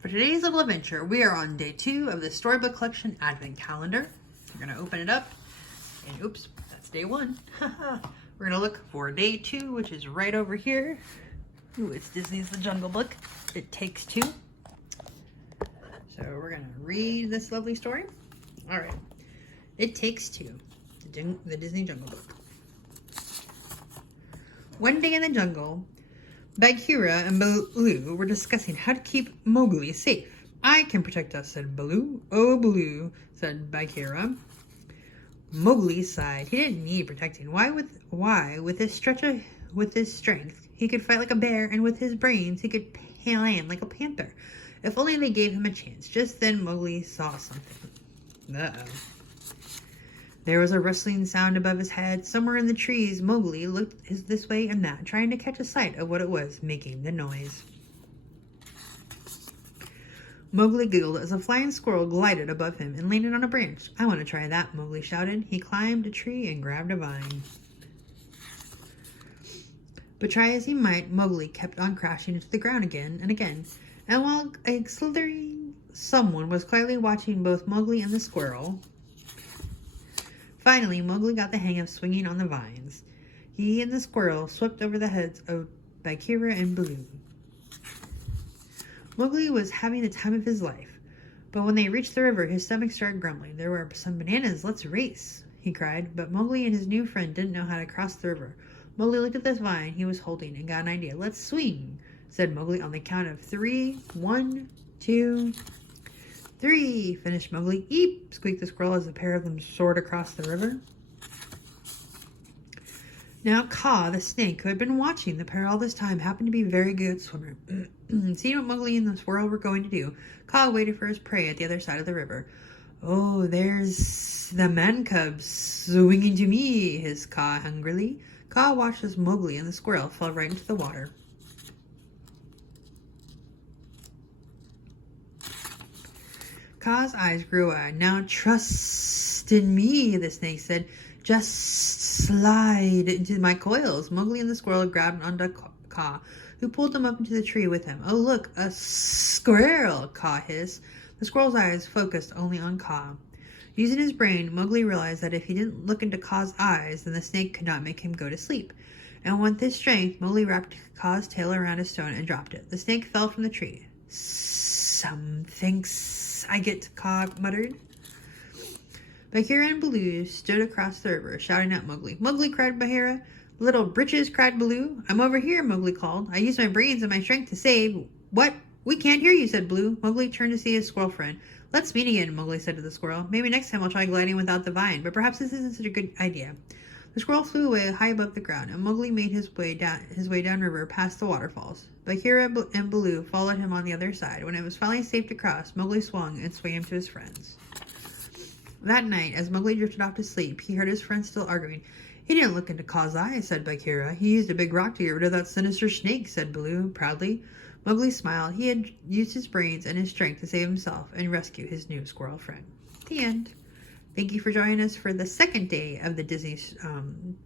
For today's little adventure, we are on day 2 of the Storybook Collection Advent Calendar. We're going to open it up, and oops, that's day 1. We're going to look for day 2, which is right over here. Ooh, it's Disney's The Jungle Book. It Takes Two. So we're going to read this lovely story. All right. It Takes Two, the Disney Jungle Book. One day in the jungle, Bagheera and Baloo were discussing how to keep Mowgli safe. "I can protect us," said Baloo. "Oh, Baloo," said Bagheera. Mowgli sighed. He didn't need protecting. With his strength, he could fight like a bear, and with his brains, he could plan like a panther. If only they gave him a chance. Just then, Mowgli saw something. Uh-oh. There was a rustling sound above his head. Somewhere in the trees, Mowgli looked this way and that, trying to catch a sight of what it was making the noise. Mowgli giggled as a flying squirrel glided above him and landed on a branch. "I want to try that," Mowgli shouted. He climbed a tree and grabbed a vine. But try as he might, Mowgli kept on crashing into the ground again and again. And while a slithering someone was quietly watching both Mowgli and the squirrel, finally, Mowgli got the hang of swinging on the vines. He and the squirrel swept over the heads of Bagheera and Baloo. Mowgli was having the time of his life, but when they reached the river, his stomach started grumbling. "There were some bananas. Let's race," he cried. But Mowgli and his new friend didn't know how to cross the river. Mowgli looked at this vine he was holding and got an idea. "Let's swing," said Mowgli on the count of 3. 1, 2, 3, finished Mowgli. "Eep," squeaked the squirrel as the pair of them soared across the river. Now Kaa, the snake, who had been watching the pair all this time, happened to be a very good swimmer. Seeing what Mowgli and the squirrel were going to do, Kaa waited for his prey at the other side of the river. "Oh, there's the man cub swinging to me," hissed Kaa hungrily. Kaa watched as Mowgli and the squirrel fell right into the water. Kaa's eyes grew wide. "Now trust in me," the snake said. "Just slide into my coils." Mowgli and the squirrel grabbed onto Kaa, who pulled them up into the tree with him. "Oh, look, a squirrel!" Kaa hissed. The squirrel's eyes focused only on Kaa. Using his brain, Mowgli realized that if he didn't look into Kaa's eyes, then the snake could not make him go to sleep. And with his strength, Mowgli wrapped Kaa's tail around a stone and dropped it. The snake fell from the tree. "Some thanks I get," Kaa muttered. Bagheera and Baloo stood across the river, shouting at Mowgli. "Mowgli," cried Bagheera. "Little britches," cried Baloo. "I'm over here," Mowgli called. "I used my brains and my strength to save—" "What? We can't hear you," said Baloo. Mowgli turned to see his squirrel friend. "Let's meet again," Mowgli said to the squirrel. "Maybe next time I'll try gliding without the vine, but perhaps this isn't such a good idea." The squirrel flew away high above the ground, and Mowgli made his way downriver past the waterfalls. Bagheera and Baloo followed him on the other side. When it was finally safe to cross, Mowgli swung and swam to his friends. That night, as Mowgli drifted off to sleep, he heard his friends still arguing. "He didn't look into Kaa's eyes," said Bagheera. "He used a big rock to get rid of that sinister snake," said Baloo proudly. Mowgli smiled. He had used his brains and his strength to save himself and rescue his new squirrel friend. The end. Thank you for joining us for the second day of the Disney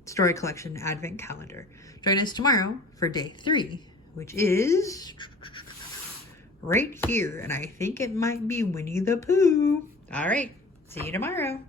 Story Collection Advent Calendar. Join us tomorrow for day 3, which is right here, and I think it might be Winnie the Pooh. All right, see you tomorrow.